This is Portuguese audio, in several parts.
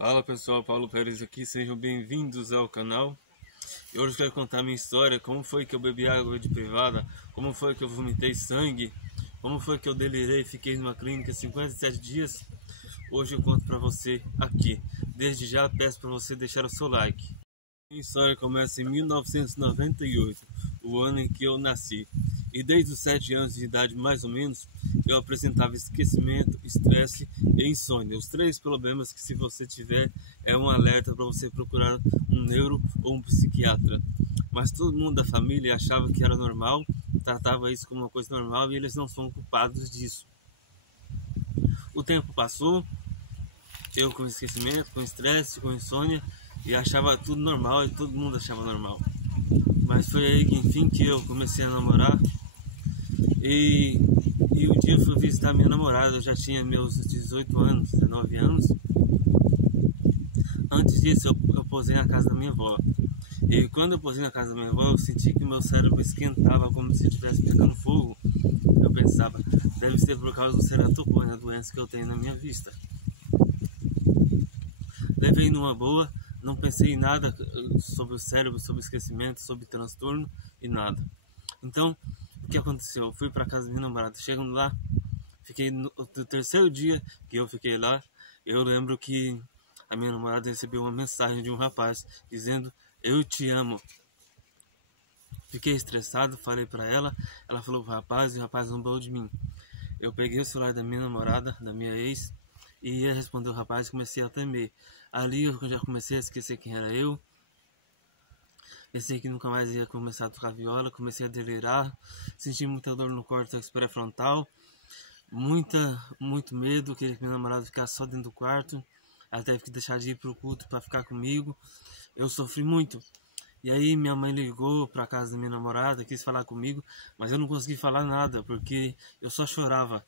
Fala pessoal, Paulo Pérez aqui, sejam bem-vindos ao canal. E hoje eu quero contar a minha história, como foi que eu bebi água de privada, como foi que eu vomitei sangue, como foi que eu delirei e fiquei numa clínica 57 dias. Hoje eu conto pra você aqui. Desde já peço para você deixar o seu like. Minha história começa em 1998, o ano em que eu nasci. E desde os 7 anos de idade, mais ou menos, eu apresentava esquecimento, estresse e insônia. Os 3 problemas que, se você tiver, é um alerta para você procurar um neuro ou um psiquiatra. Mas todo mundo da família achava que era normal, tratava isso como uma coisa normal e eles não são culpados disso. O tempo passou, eu com esquecimento, com estresse, com insônia, e achava tudo normal e todo mundo achava normal. Mas foi aí que, enfim, que eu comecei a namorar. E um dia eu fui visitar minha namorada, eu já tinha meus 18 anos, 19 anos. Antes disso eu posei na casa da minha avó. E quando eu posei na casa da minha avó, eu senti que meu cérebro esquentava como se estivesse pegando fogo. Eu pensava, deve ser por causa do ceratocone, a doença que eu tenho na minha vista. Levei numa boa, não pensei em nada sobre o cérebro, sobre esquecimento, sobre transtorno e nada. Então, o que aconteceu? Eu fui para casa da minha namorada, chegando lá, fiquei no terceiro dia que eu fiquei lá, eu lembro que a minha namorada recebeu uma mensagem de um rapaz dizendo: "Eu te amo". Fiquei estressado, falei para ela, ela falou pro rapaz e o rapaz lembrou de mim. Eu peguei o celular da minha namorada, da minha ex, e ia responder o rapaz e comecei a temer. Ali eu já comecei a esquecer quem era eu. Pensei que nunca mais ia começar a tocar viola, comecei a delirar, senti muita dor no córtex pré-frontal, muito medo, queria que minha namorada ficasse só dentro do quarto, ela teve que deixar de ir pro culto para ficar comigo, eu sofri muito. E aí minha mãe ligou para casa da minha namorada, quis falar comigo, mas eu não consegui falar nada, porque eu só chorava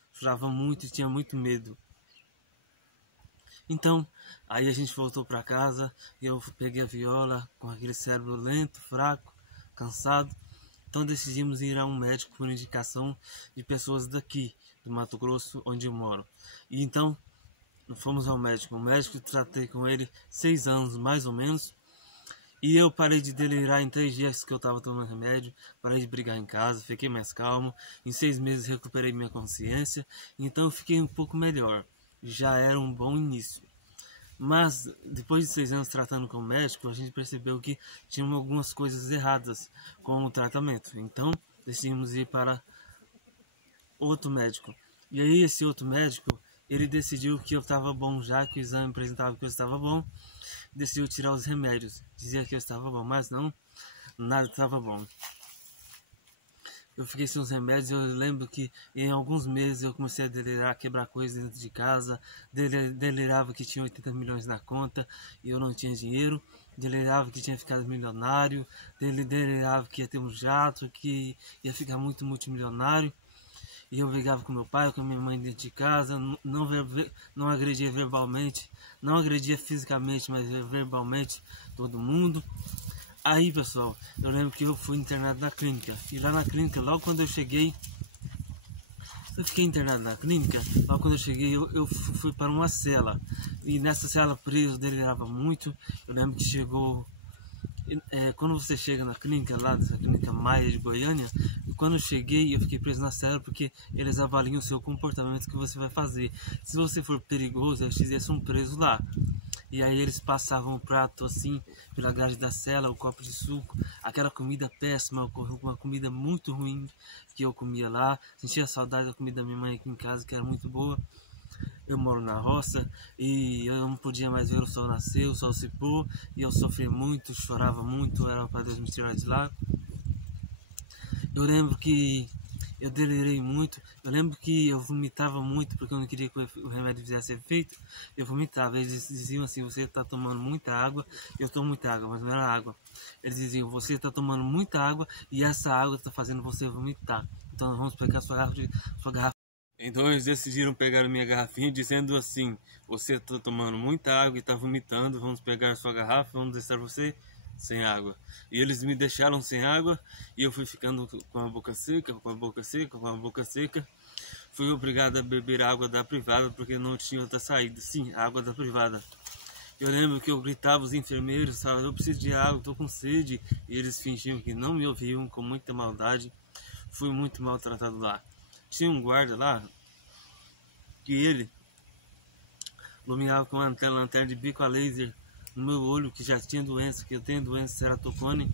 muito e tinha muito medo. Então, aí a gente voltou para casa e eu peguei a viola com aquele cérebro lento, fraco, cansado. Então decidimos ir a um médico por indicação de pessoas daqui, do Mato Grosso, onde eu moro. E então, fomos ao médico. O médico, tratei com ele 6 anos, mais ou menos. E eu parei de delirar em 3 dias que eu estava tomando remédio, parei de brigar em casa, fiquei mais calmo. Em 6 meses recuperei minha consciência, então eu fiquei um pouco melhor. Já era um bom início. Mas depois de 6 anos tratando com o médico, a gente percebeu que tinha algumas coisas erradas com o tratamento. Então decidimos ir para outro médico. E aí esse outro médico, ele decidiu que eu estava bom, já que o exame apresentava que eu estava bom, decidiu tirar os remédios. Dizia que eu estava bom, mas não, nada estava bom. Eu fiquei sem os remédios. Eu lembro que em alguns meses eu comecei a delirar, quebrar coisas dentro de casa, delirava que tinha 80 milhões na conta e eu não tinha dinheiro, delirava que tinha ficado milionário, delirava que ia ter um jato, que ia ficar muito multimilionário. E eu brigava com meu pai, com minha mãe dentro de casa, não agredia verbalmente, não agredia fisicamente, mas verbalmente todo mundo. Aí, pessoal, eu lembro que eu fui internado na clínica. E lá na clínica, logo quando eu cheguei, eu fiquei internado na clínica. Logo quando eu cheguei, eu fui para uma cela. E nessa cela preso, delirava muito. Eu lembro que chegou... quando você chega na clínica, lá nessa clínica Maia de Goiânia, quando eu cheguei, eu fiquei preso na cela porque eles avaliam o seu comportamento que você vai fazer. Se você for perigoso, eles são presos lá. E aí eles passavam o prato assim, pela grade da cela, o copo de suco, aquela comida péssima, uma comida muito ruim que eu comia lá. Sentia saudade da comida da minha mãe aqui em casa, que era muito boa. Eu moro na roça e eu não podia mais ver o sol nascer, o sol se pôr, e eu sofri muito, chorava muito, era para Deus me tirar de lá. Eu lembro que eu delirei muito, eu lembro que eu vomitava muito porque eu não queria que o remédio fizesse efeito, eu vomitava. Eles diziam assim: você está tomando muita água. Eu tomo muita água, mas não era água. Eles diziam: você está tomando muita água e essa água está fazendo você vomitar. Então vamos pegar sua garrafa. Então eles decidiram pegar a minha garrafinha dizendo assim: você está tomando muita água e está vomitando, vamos pegar sua garrafa, vamos deixar você sem água. E eles me deixaram sem água e eu fui ficando com a boca seca, com a boca seca, com a boca seca. Fui obrigado a beber água da privada porque não tinha outra saída. Sim, água da privada. Eu lembro que eu gritava os enfermeiros, sabe, eu preciso de água, estou com sede, e eles fingiam que não me ouviam, com muita maldade. Fui muito maltratado lá. Tinha um guarda lá, que ele iluminava com uma lanterna de bico a laser no meu olho, que já tinha doença, que eu tenho doença ceratocone,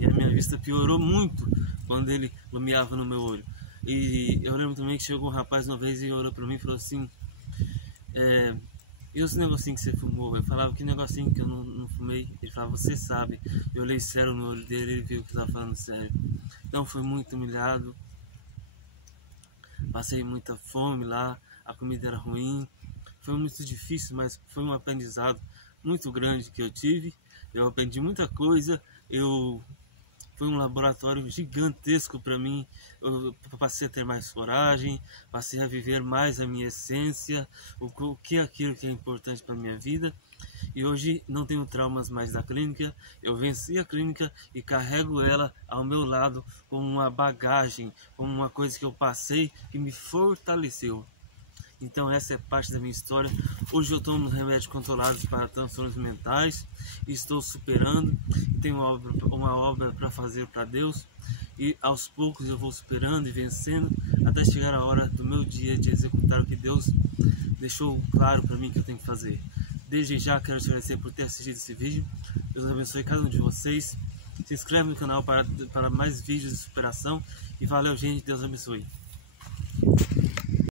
e a minha vista piorou muito quando ele iluminava no meu olho. E eu lembro também que chegou um rapaz uma vez e orou para mim e falou assim: e esse negocinho que você fumou? Eu falava: que negocinho que eu não fumei? Ele falava: você sabe. Eu olhei sério no olho dele, ele viu que estava falando sério. Então foi muito humilhado, passei muita fome lá, a comida era ruim, foi muito difícil, mas foi um aprendizado muito grande que eu tive. Eu aprendi muita coisa, foi um laboratório gigantesco para mim. Eu passei a ter mais coragem, passei a viver mais a minha essência, o que é aquilo que é importante para a minha vida. E hoje não tenho traumas mais da clínica, eu venci a clínica e carrego ela ao meu lado como uma bagagem, como uma coisa que eu passei que me fortaleceu. Então essa é parte da minha história. Hoje eu tomo remédios controlados para transtornos mentais, estou superando, tenho uma obra para fazer para Deus, e aos poucos eu vou superando e vencendo, até chegar a hora do meu dia de executar o que Deus deixou claro para mim que eu tenho que fazer. Desde já quero te agradecer por ter assistido esse vídeo. Deus abençoe cada um de vocês. Se inscreve no canal para mais vídeos de superação. E valeu, gente. Deus abençoe.